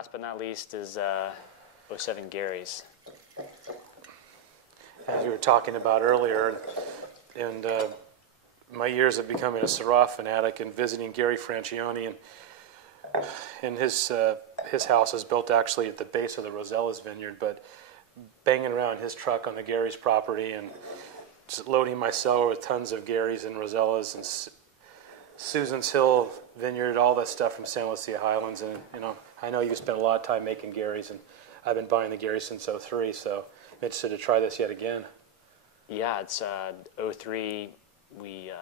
last but not least is '07 Gary's. As you were talking about earlier, and my years of becoming a Syrah fanatic and visiting Gary Francione, and his house is built actually at the base of the Rosella's vineyard, but banging around his truck on the Gary's property and just loading my cellar with tons of Gary's and Rosellas and Susan's Hill vineyard, all that stuff from San Lucia Highlands. And I know you spent a lot of time making Gary's, and I've been buying the Gary's since '03, so I'm interested to try this yet again. Yeah, it's '03. We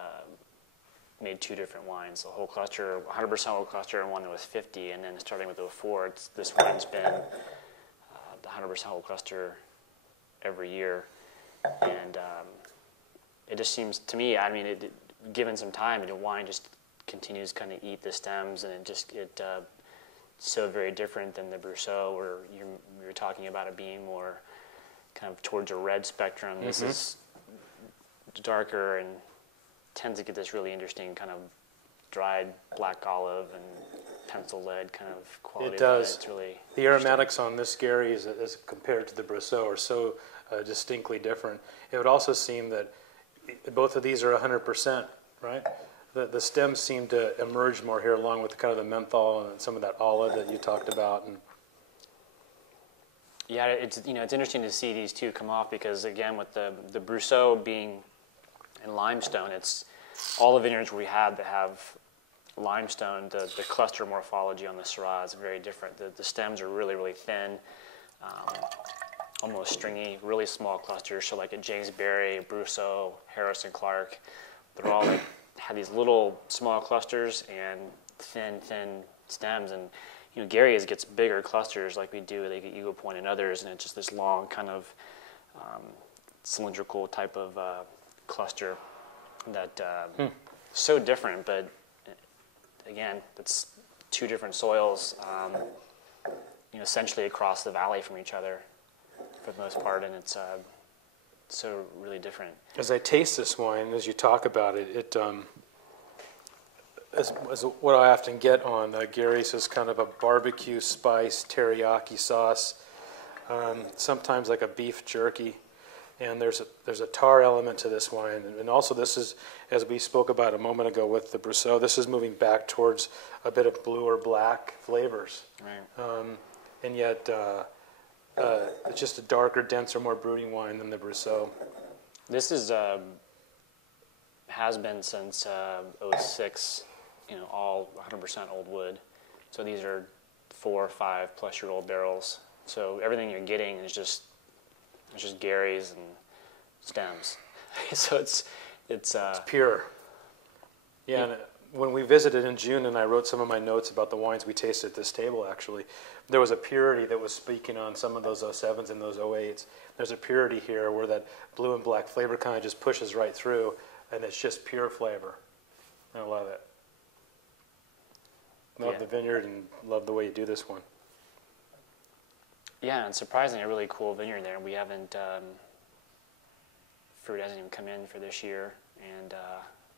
made 2 different wines, a whole cluster, 100% whole cluster, and one that was 50. And then starting with '04, this wine's been the 100% whole cluster every year. And it just seems to me, I mean, given some time, the wine just continues to kind of eat the stems, and it's so very different than the Brousseau, where you were talking about it being more kind of towards a red spectrum. Mm-hmm. This is darker and tends to get this really interesting kind of dried black olive and pencil lead kind of quality. It does. It's really the aromatics on this Gary as compared to the Brousseau are so distinctly different. It would also seem that both of these are 100%, right? The stems seem to emerge more here, along with kind of the menthol and some of that olive that you talked about. And yeah, it's it's interesting to see these two come off, because again, with the Brousseau being in limestone, it's all the vineyards we have that have limestone. The cluster morphology on the Syrah is very different. The stems are really, really thin, almost stringy, really small clusters. So like a James Berry, Brousseau, Harris and Clark, they're all like have these little small clusters and thin stems. And Gary gets bigger clusters like we do like at Eagle Point and others, and it's just this long kind of cylindrical type of cluster that so different. But again, it's 2 different soils, essentially across the valley from each other for the most part, and it's so really different. As I taste this wine, as you talk about it, as what I often get on Gary's is kind of a barbecue spice teriyaki sauce, sometimes like a beef jerky, and there's a tar element to this wine, and also this is, as we spoke about a moment ago with the Brousseau, this is moving back towards a bit of blue or black flavors, right? And yet it's just a darker, denser, more brooding wine than the Brousseau. This is has been since '06. All 100% old wood. So these are 4 or 5 plus year old barrels. So everything you're getting is just Gary's and stems. So it's pure. Yeah. And when we visited in June, and I wrote some of my notes about the wines we tasted at this table, actually, there was a purity that was speaking on some of those '07s and those '08s. There's a purity here where that blue and black flavor kind of just pushes right through, and it's just pure flavor. I love it. Love the vineyard and love the way you do this one. Yeah, and surprisingly, a really cool vineyard there. We haven't, fruit hasn't even come in for this year, and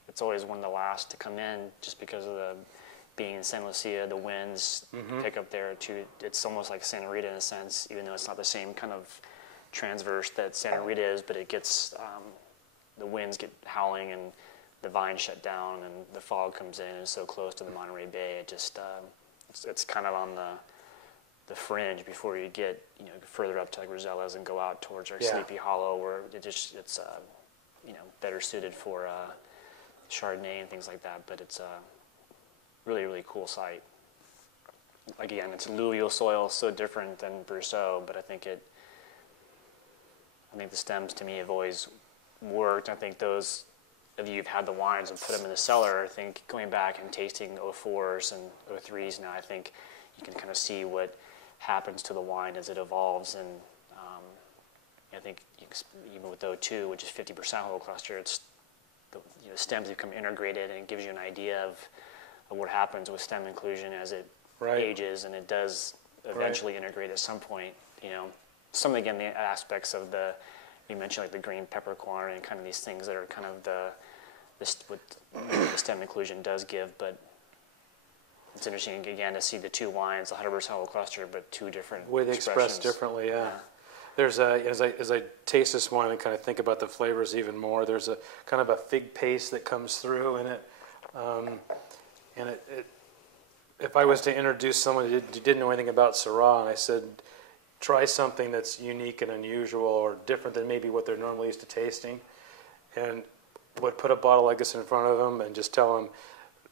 it's always one of the last to come in just because of being in San Lucia, the winds pick up there too. It's almost like Santa Rita in a sense, even though it's not the same kind of transverse that Santa Rita is, but it gets, the winds get howling and the vines shut down and the fog comes in, and it's so close to the Monterey Bay. It just it's kind of on the fringe before you get further up to like Rosella's and go out towards our Sleepy Hollow, where it's better suited for Chardonnay and things like that. But it's a really, really cool site. Again, it's alluvial soil, so different than Brousseau, but I think the stems to me have always worked. I think those of you who've had the wines and put them in the cellar, I think going back and tasting '04s and '03s now, I think you can kind of see what happens to the wine as it evolves. And I think even with '02, which is 50% whole cluster, it's the stems become integrated, and it gives you an idea of what happens with stem inclusion as it ages, and it does eventually integrate at some point. Some again the aspects of you mentioned like the green peppercorn and kind of these things that are kind of what the stem inclusion does give, but it's interesting again to see the two wines, 100% whole cluster, but two different way they express differently. Yeah. There's as I taste this wine and kind of think about the flavors even more, there's a kind of a fig paste that comes through in it, and if I was to introduce someone who didn't know anything about Syrah, and I said, try something that's unique and unusual or different than maybe what they're normally used to tasting, and would put a bottle like this in front of them and just tell them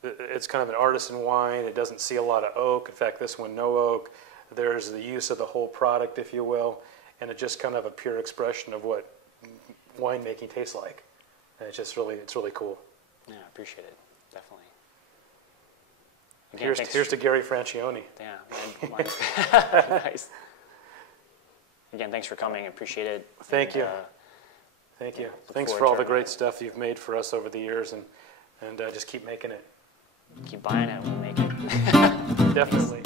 it's kind of an artisan wine. It doesn't see a lot of oak. In fact, this one, no oak. There's the use of the whole product, if you will, and it's just kind of a pure expression of what winemaking tastes like. And it's really cool. Yeah, I appreciate it, definitely. Again, here's to Gary Francione. Yeah, nice. Again, thanks for coming. I appreciate it. Thank you. Thank you. Thanks for all the great stuff you've made for us over the years, and just keep making it. Keep buying it, we'll make it. Definitely.